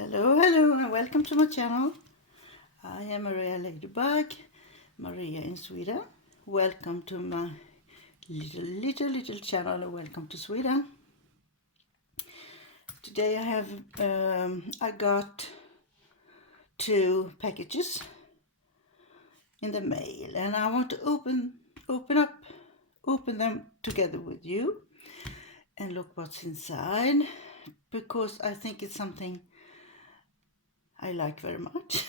Hello and welcome to my channel. I am Maria Ladybug, Maria in Sweden. Welcome to my little channel and welcome to Sweden. Today I got 2 packages in the mail and I want to open them together with you and look what's inside, because I think it's something I like very much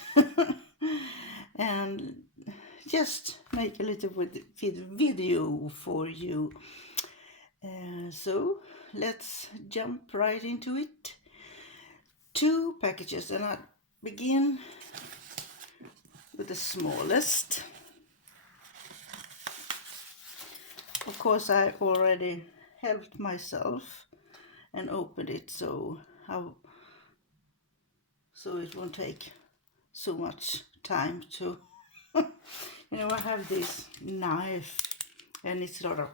and just make a little video for you. So let's jump right into it. 2 packages, and I begin with the smallest. Of course, I already helped myself and opened it, so it won't take so much time to I have this knife and it's sort of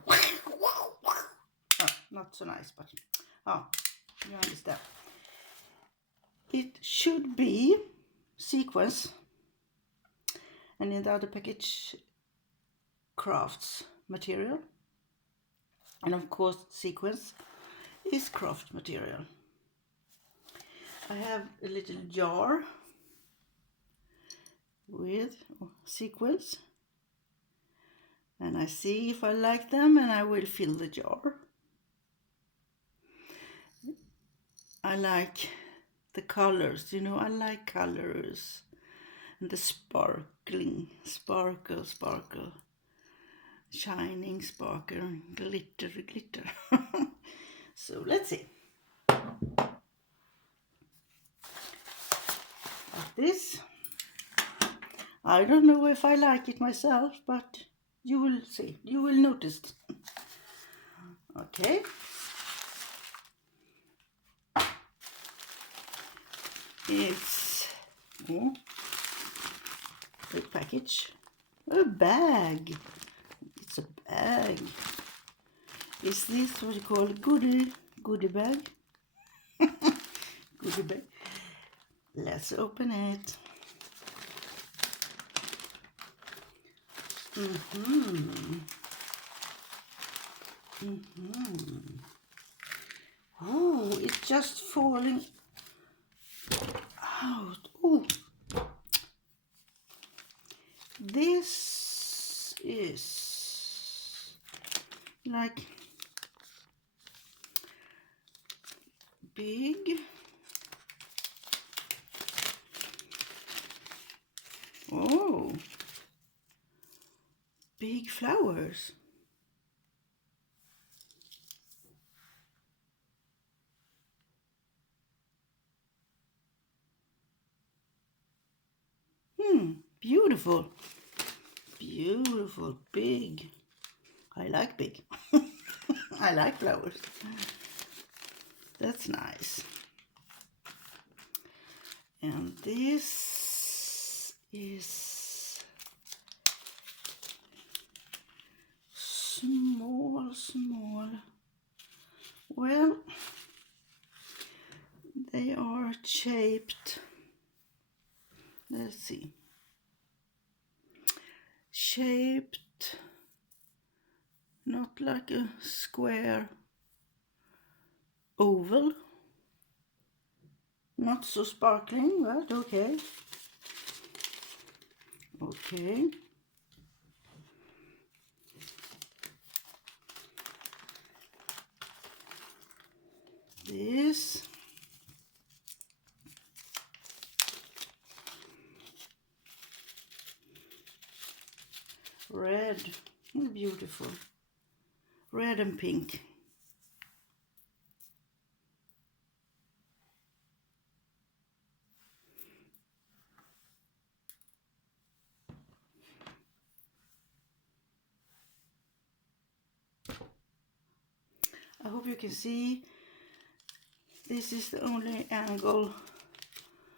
not so nice, but you understand. It should be sequence, and in the other package crafts material, and of course sequence is craft material. I have a little jar with sequins, and I see if I like them and I will fill the jar. I like the colors, I like colors and the sparkle, shining, sparkle, glitter. So let's see. Like this. I don't know if I like it myself, but you will see. You will notice. Okay. It's a package. A bag. It's a bag. Is this what you call goodie bag? Goodie bag. Let's open it. Oh, it's just falling out. Oh, this is like big. Oh, big flowers. Beautiful. Beautiful, big. I like big. I like flowers. That's nice. And this is small. Well, they are shaped. Let's see. Shaped not like a square oval. Not so sparkling, but okay. Okay. This. Red, beautiful. Red and pink. I hope you can see. This is the only angle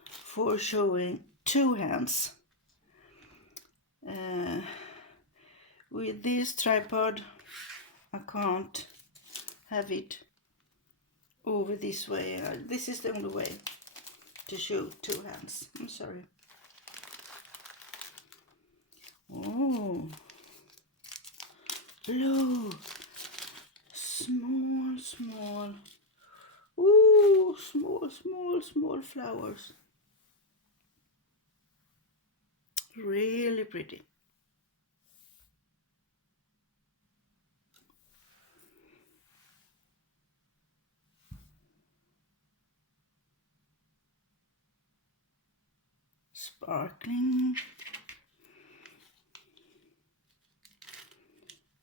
for showing 2 hands. With this tripod I can't have it over this way. This is the only way. to show two hands. I'm sorry. Oh, blue, small. Ooh, small flowers. Really pretty. Sparkling.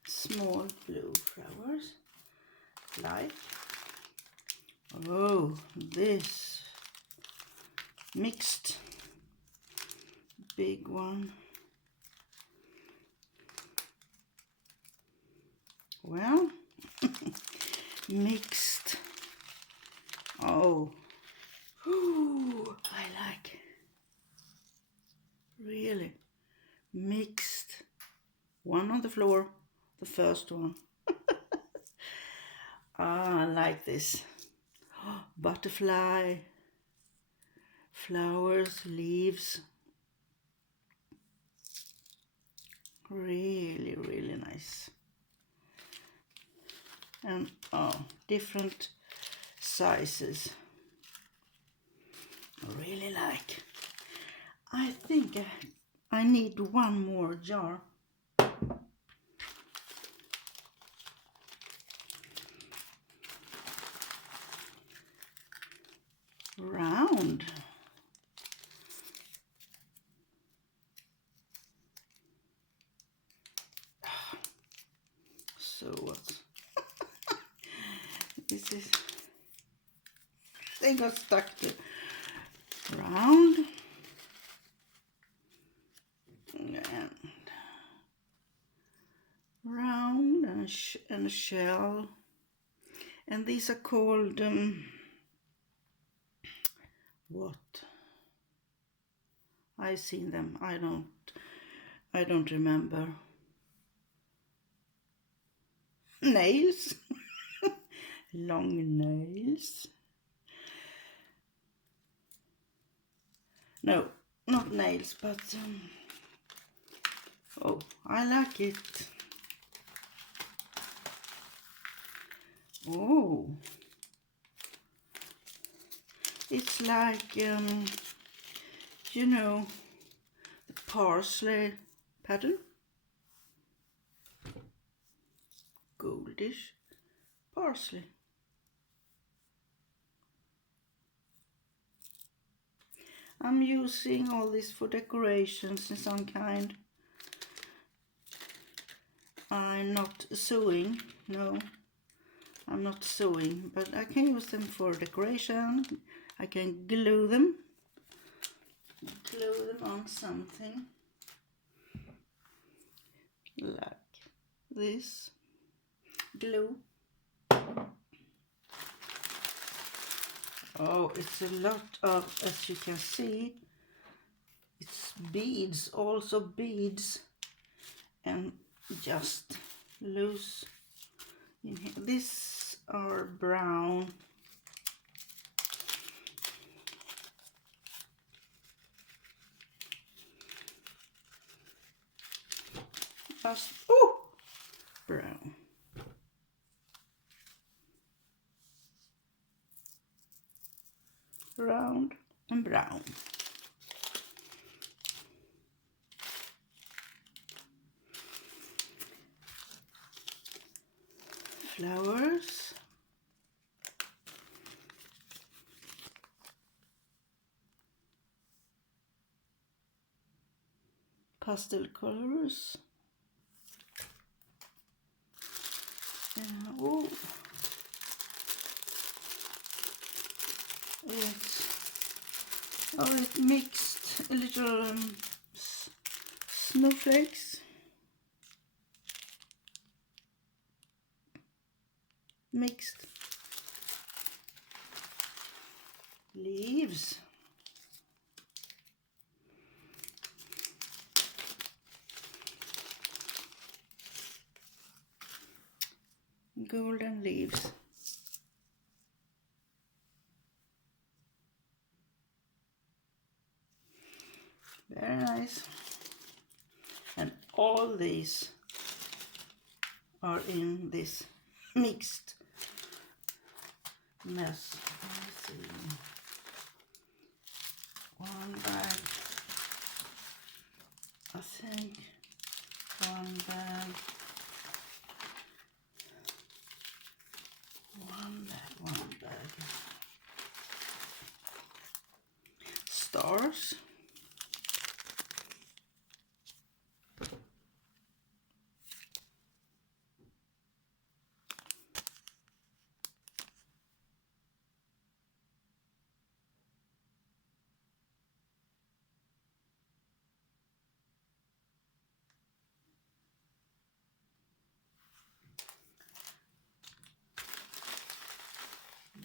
Small blue flowers. Like. Oh, this mixed big one. Well, mixed. Oh, ooh, I like. Really mixed. One on the floor, the first one. I like this. Butterfly, flowers, leaves. Really nice. And different sizes. I really like. I think I need one more jar. Round. So what? This is. They got stuck to round. And round and a shell. And these are called what? I've seen them. I don't remember. Nails. Long nails. No, not nails, but oh, I like it. Oh, it's like you know, the parsley pattern. Goldish parsley. I'm using all this for decorations in some kind. I'm not sewing, no, I'm not sewing, but I can use them for decoration. I can glue them on something like this. Glue. Oh, it's a lot of, as you can see, it's beads, also beads, and just loose in here. These are brown. Just, oh, brown. Round and brown. Flowers. Pastel colors. Oh, it mixed a little snowflakes. Mixed leaves. Golden leaves. Very nice. And all these are in this mixed mess. Let me see. One bag, I think. One bag. One bag. Stars.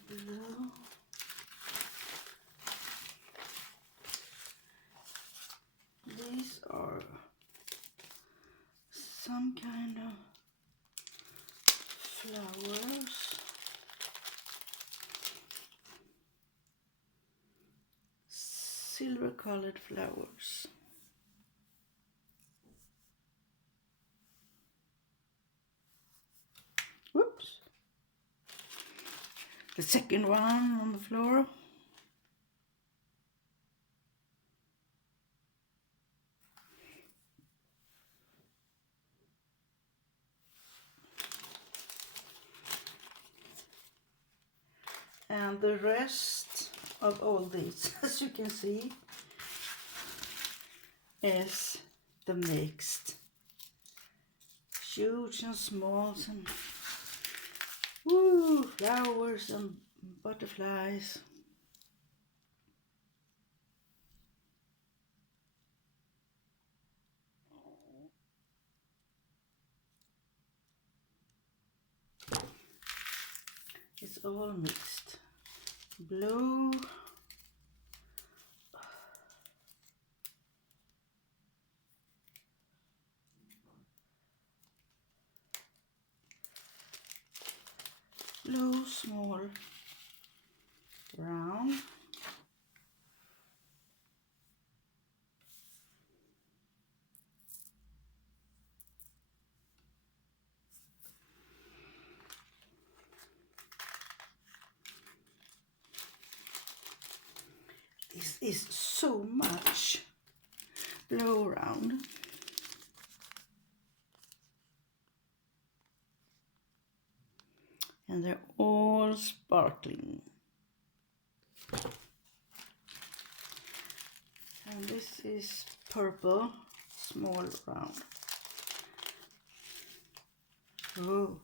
Blue. These are some kind of flowers. Silver colored flowers. Whoops. The second one on the floor. And the rest of all these, as you can see, is the mixed. Huge and smalls and woo, flowers and butterflies. It's all mixed. Blue. Blue, small, brown. This is so much blue around. And they're all sparkling. And this is purple, small round. Oh.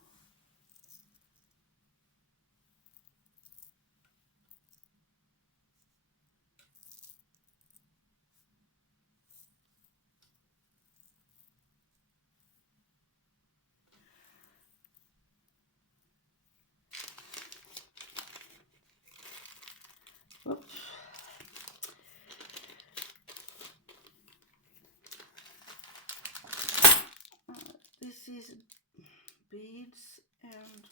Oops. This is beads and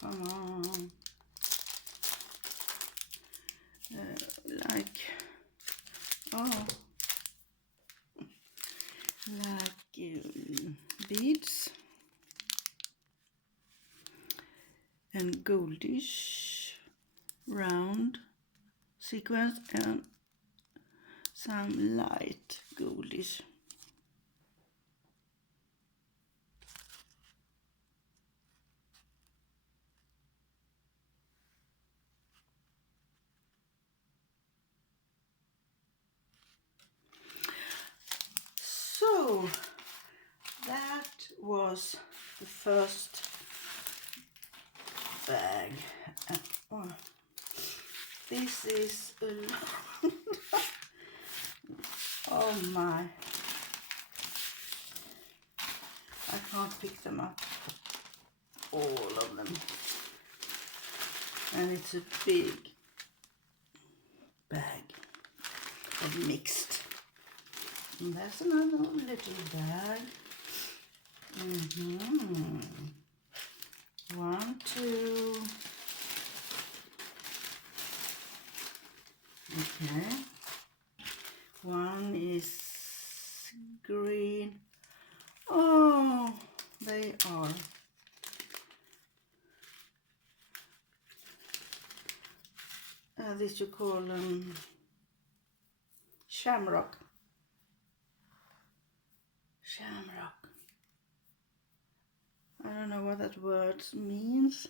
come on, like beads and goldish round sequence and some light goldish. So that was the first bag. This is a oh my, I can't pick them up, all of them, and it's a big bag of mixed. And that's another little bag. 1, 2. Okay. One is green. Oh, they are. This you call shamrock. Shamrock. I don't know what that word means.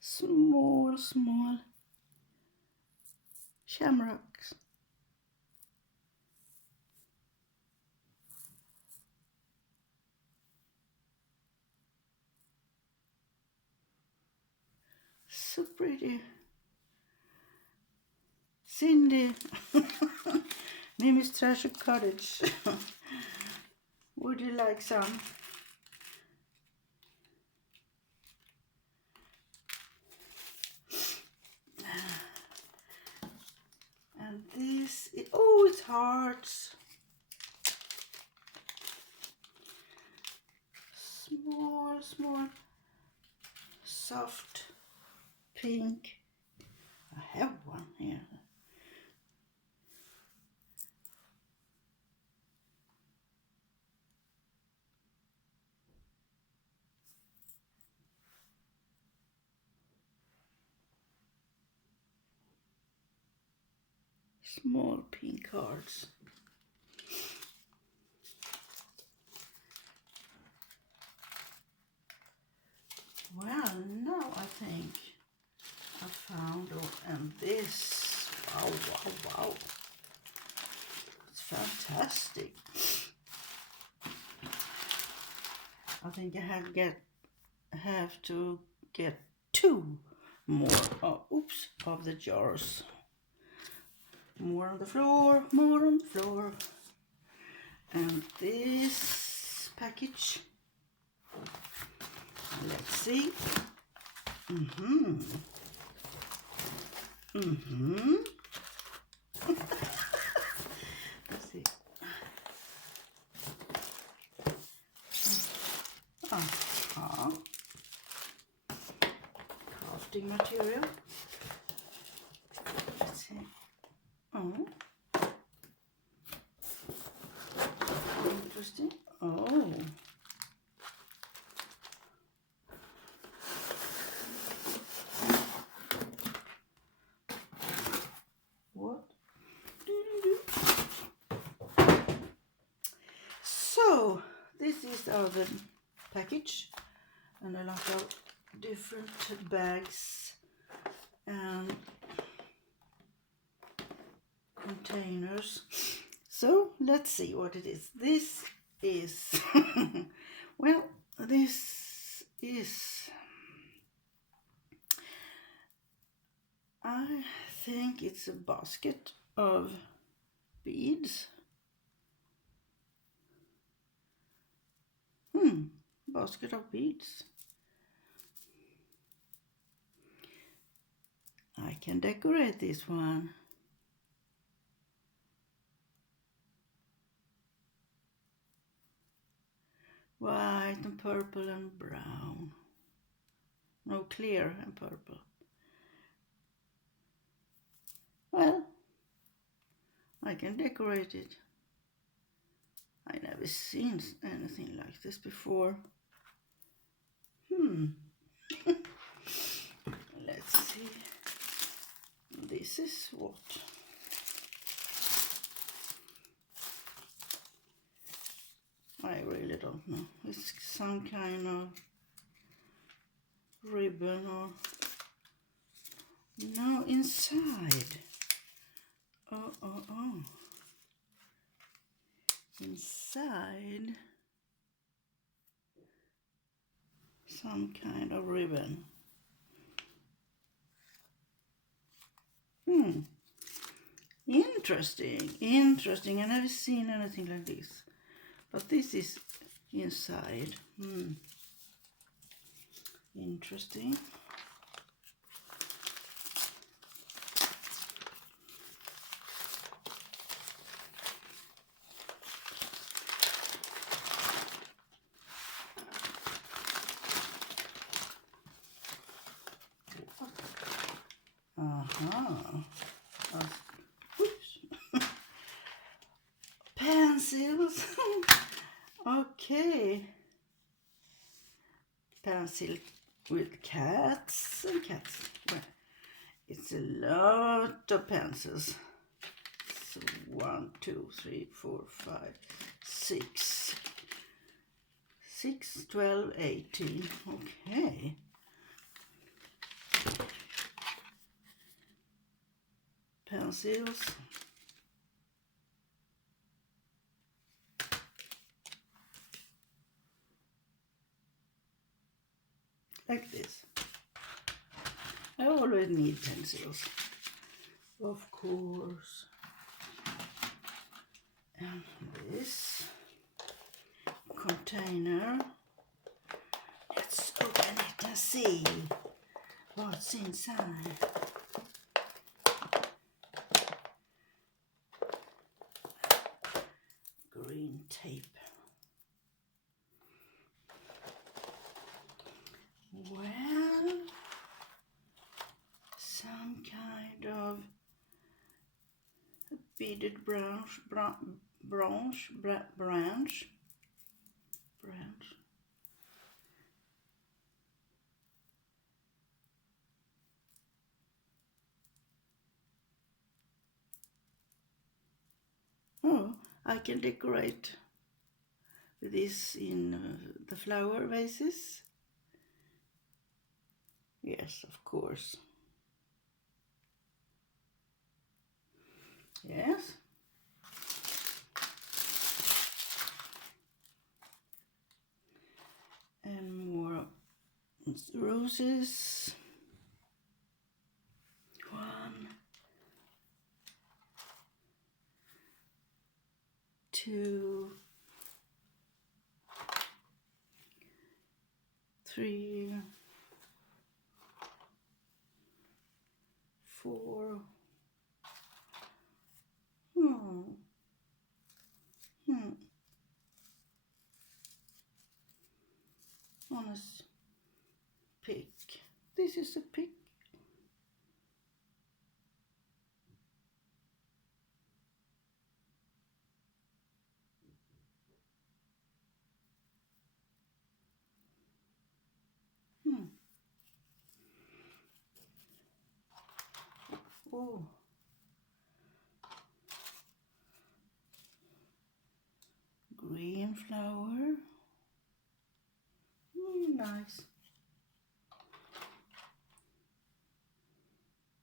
Small shamrocks. So pretty. Cindy. Mimi's Treasure Cottage. Would you like some? And this, oh, it's hearts. Small, soft, pink. I have one here. Small pink hearts. Well, now I think I found, and this, wow, it's fantastic. I think I have to get 2 more, of the jars. More on the floor, and this package, let's see. Let's see. Crafting material. Let's see. Oh, interesting. Oh, what? So this is our package, and a lot of different bags and containers. So let's see what it is. This is well, this is, I think it's a basket of beads. Basket of beads. I can decorate this one. White and purple and brown. No, clear and purple. Well, I can decorate it. I never seen anything like this before. Let's see. This is what? I really don't know. It's some kind of ribbon or... No, inside. Oh. Inside, some kind of ribbon. Interesting. I never seen anything like this. But this is inside. Interesting. Oops. Pencils. Okay. Pencil with cats and cats. Well, it's a lot of pencils. So 1, 2, 3, 4, 5, 6. 6, 12, 18. Okay. Pencils. Like this. I always need pencils. Of course. And this container. Let's open it and see what's inside. Green tape. Well, some kind of beaded branch. Oh, I can decorate with this in the flower vases. Yes, of course. Yes. And more roses. 1, 2, 3, 4. Honest pig. This is a pig. Oh. Green flower. Nice.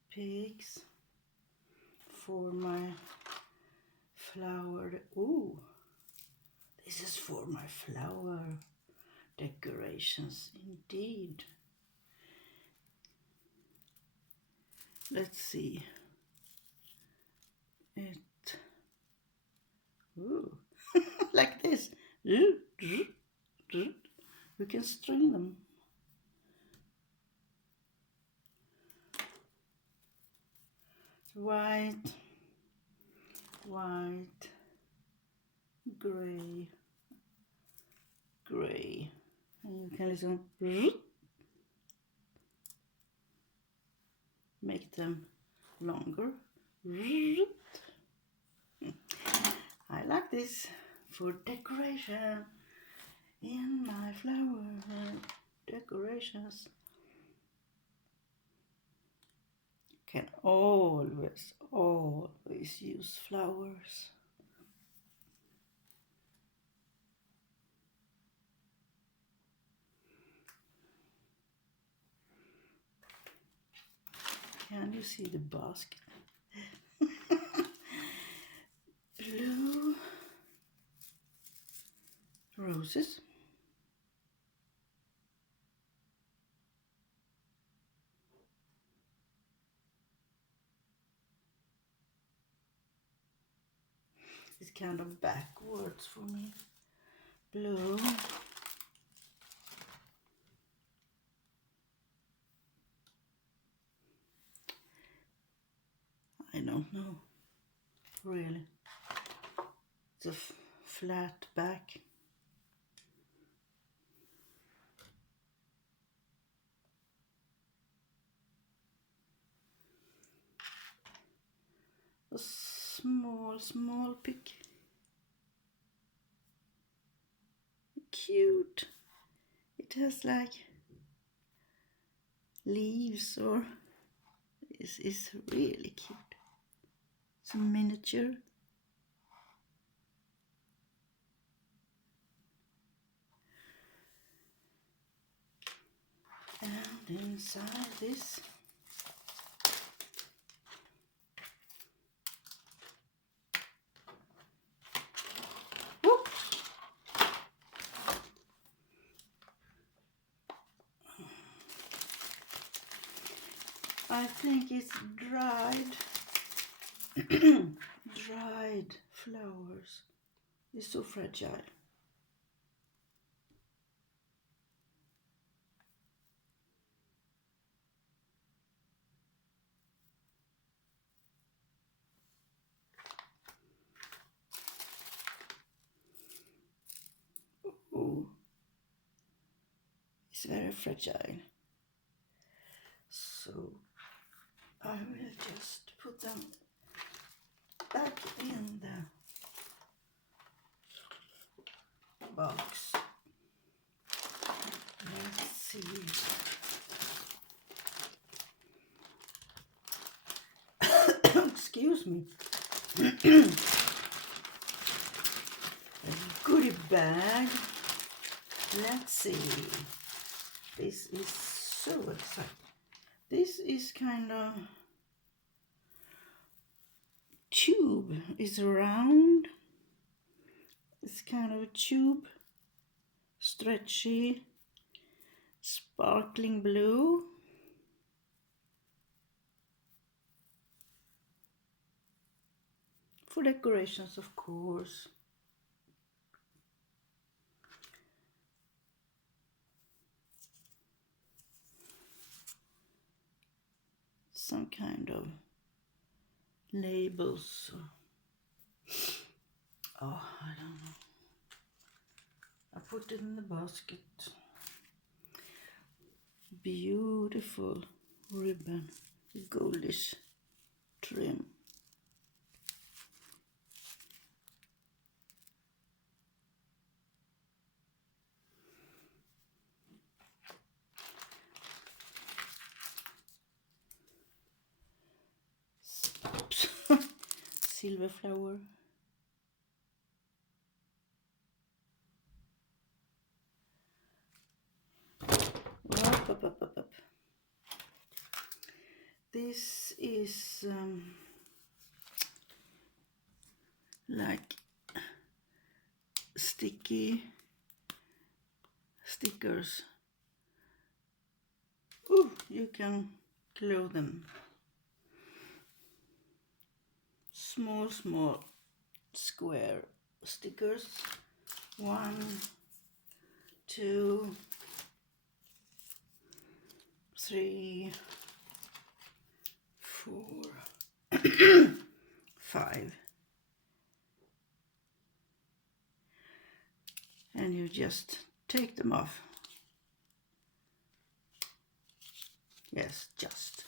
Pigs for my flower. Oh, this is for my flower decorations indeed. Let's see. It. Ooh. Like this. You can string them. White, gray, and you can listen. Make them longer. I like this for decoration in my flower decorations. Can always use flowers. Can you see the basket? Blue roses. It's kind of backwards for me. Blue. I don't know, really. It's a flat back. a small pic. Cute. It has like leaves, or is really cute. It's a miniature. And inside this I think it's dried dried flowers. It's so fragile. Oh, it's very fragile. So I will just put them back in the box. Let's see. Excuse me. A goodie bag. Let's see. This is so exciting. This is kind of tube. It's round. It's kind of a tube. Stretchy. Sparkling blue. For decorations, of course. Some kind of labels. Oh, I don't know. I put it in the basket. Beautiful ribbon, goldish trim. Oops. Silver flower. Up. This is like sticky stickers. Ooh, you can glue them. Small square stickers. 1, 2, 3, 4, 5. And you just take them off. Yes, just.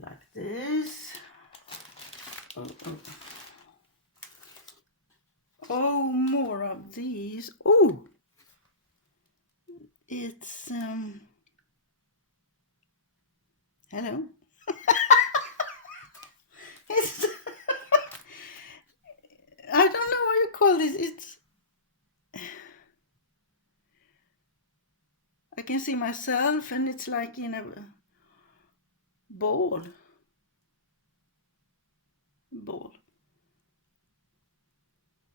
Like this. Oh, more of these. Oh, it's hello. It's I don't know what you call this. It's I can see myself, and it's like in a ball.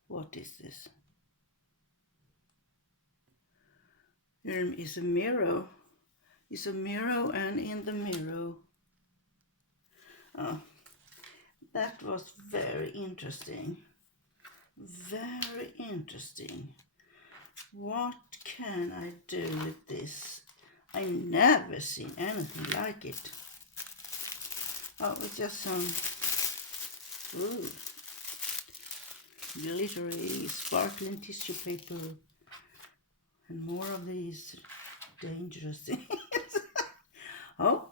What is this? There is a mirror. It's a mirror, and in the mirror. Oh, that was very interesting. Very interesting. What can I do with this? I never seen anything like it. Oh, it's just some glittery, sparkling tissue paper. And more of these dangerous things. Oh,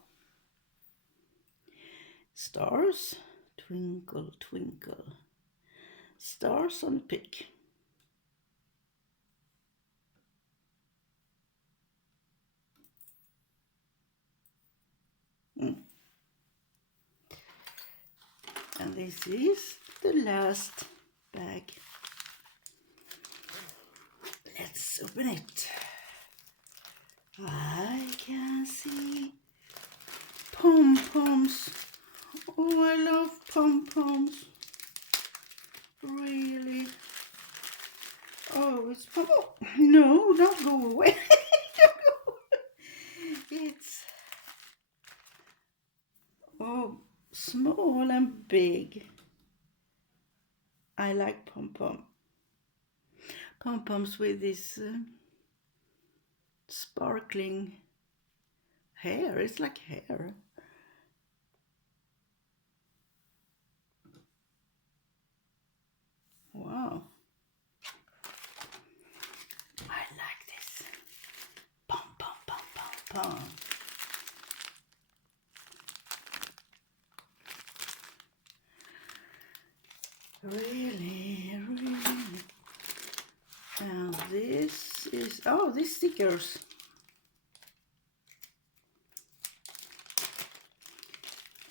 stars, twinkle, twinkle. Stars on a pic. And this is the last bag. Let's open it. I can see pom-poms. Oh, I love pom-poms. Really. Oh, it's pom. Oh, no, don't go away. It's small and big. I like pom-poms with this sparkling hair. It's like hair. Wow. I like this. Pom, pom, pom, pom, pom. Really, really. And this is, oh, these stickers.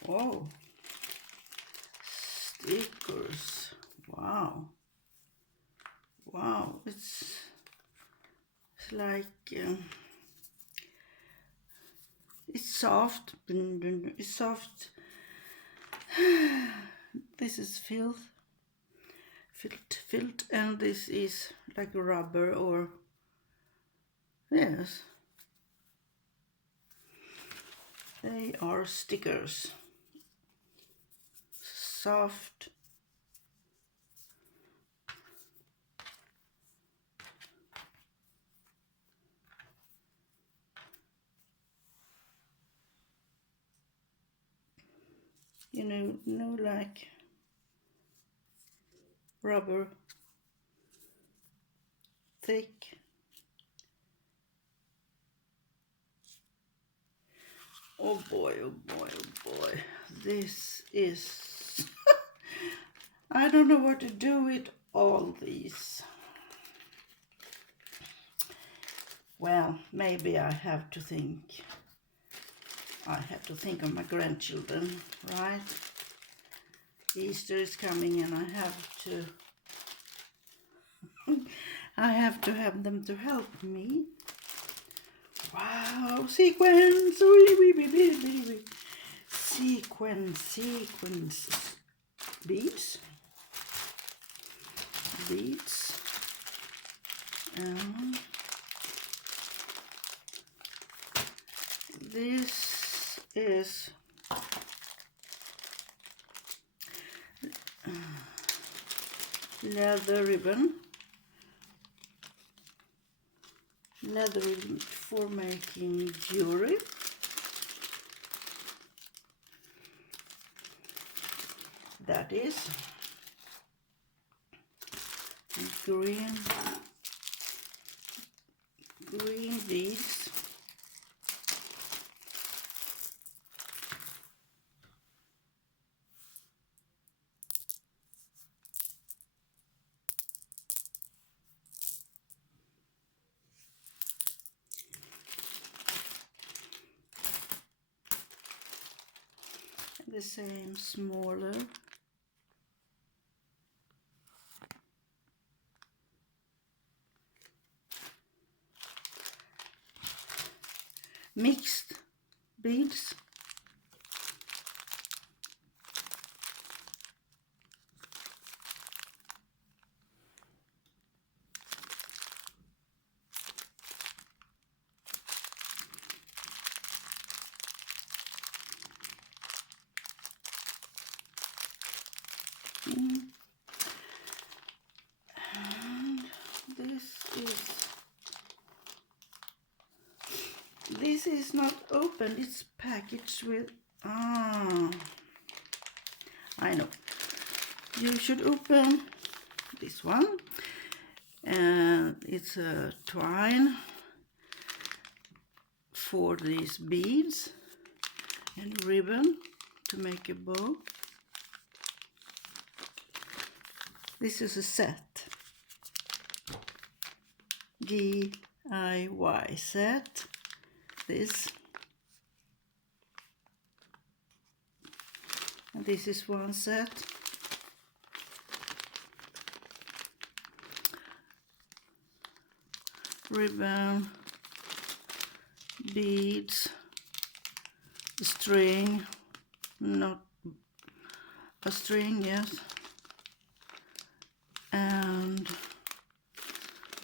Oh, stickers. Wow. Wow, it's like, it's soft. It's soft. This is filled, and this is like rubber or, yes, they are stickers. Soft. You know, no like rubber, thick. Oh boy, oh boy, oh boy. This is, I don't know what to do with all these. Well, maybe I have to think. I have to think of my grandchildren, right? Easter is coming and I have to have them to help me. Wow, sequins! Sequins. Beads. This is leather ribbon. Leather ribbon for making jewelry. That is green beads. The same, smaller. Mixed beads. And this is not open, it's packaged with, I know. You should open this one, and it's a twine for these beads and ribbon to make a bow. This is a set, DIY set. This, and this is one set. Ribbon, beads, string, not a string, yes, and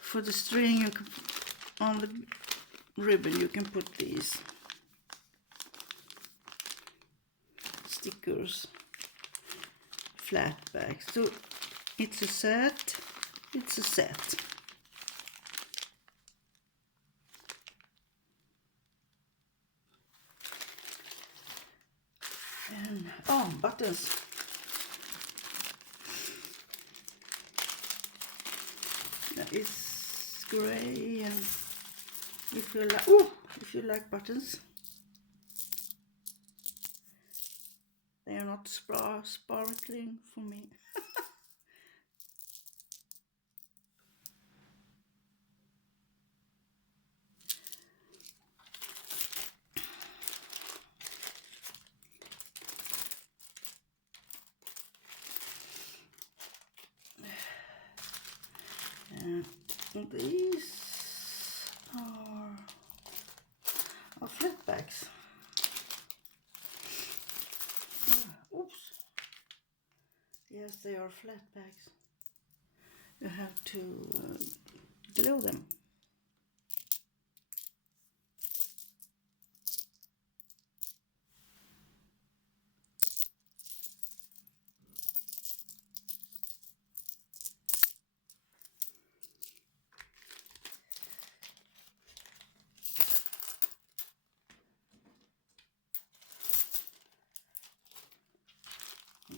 for the string you can, on the ribbon you can put these stickers, flat bags. So it's a set, it's a set. And, oh, buttons. That is grey, and if you like buttons, they are not sparkling for me. And these are flat bags. Oops. Yes, they are flat bags. You have to glue them.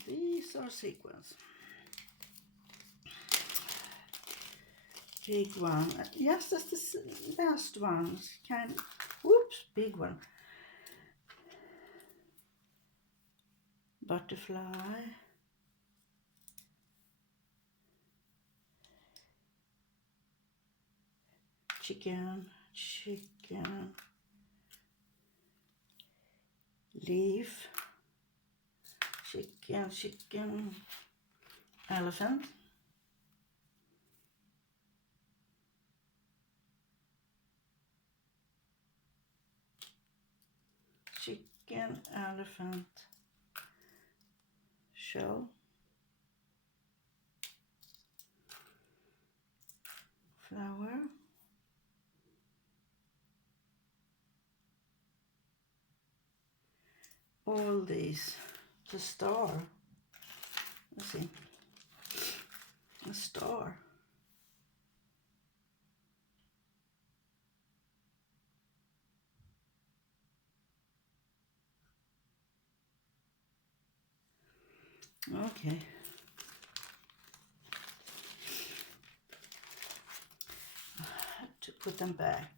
These are sequins. Big one. Yes, that's the best one. Whoops, big one. Butterfly. Chicken. Leaf. Chicken. Elephant. Chicken, elephant, shell, flower, all these, the star, let's see, a star. Okay. To put them back.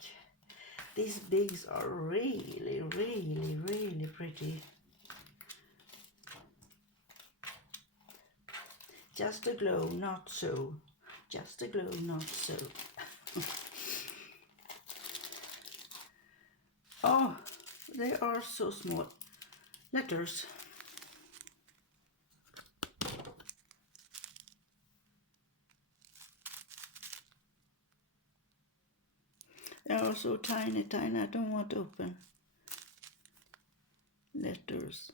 These bigs are really pretty. Just a glow, not so. Just a glow, not so. Oh, they are so small. Letters. They are so tiny. I don't want to open. Letters.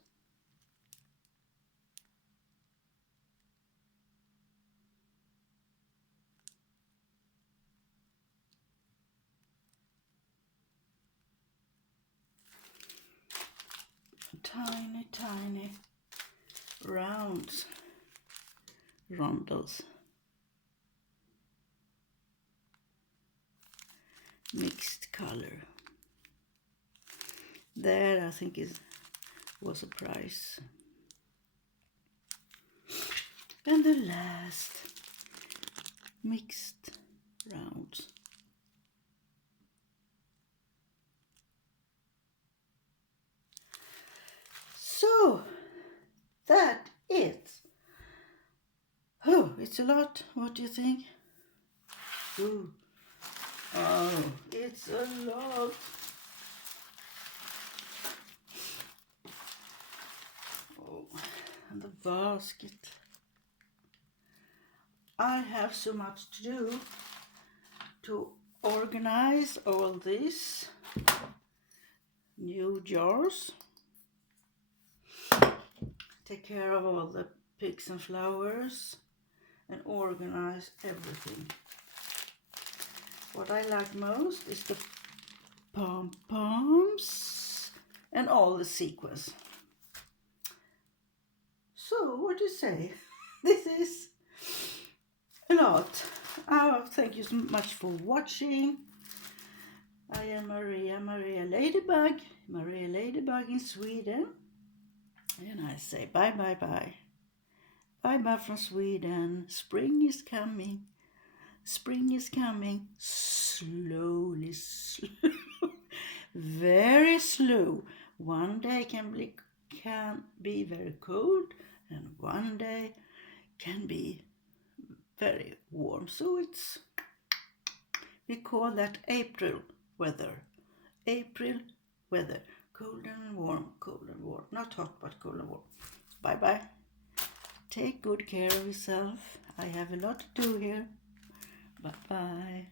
Tiny rounds. Rondels. Mixed color. There, I think was a price. And the last mixed round. So that it. Oh, it's a lot. What do you think? Ooh. Oh, it's a lot. Oh, and the basket. I have so much to do to organize all these new jars. Take care of all the pigs and flowers and organize everything. What I like most is the pom-poms and all the sequins. So what do you say? This is a lot. Thank you so much for watching. I am Maria Ladybug in Sweden. And I say bye bye bye. Bye bye from Sweden. Spring is coming. Spring is coming. Slowly, slow. Very slow. One day can be very cold and one day can be very warm. So we call that April weather. April weather. Cold and warm, cold and warm. Not hot, but cold and warm. Bye bye. Take good care of yourself. I have a lot to do here. Bye bye.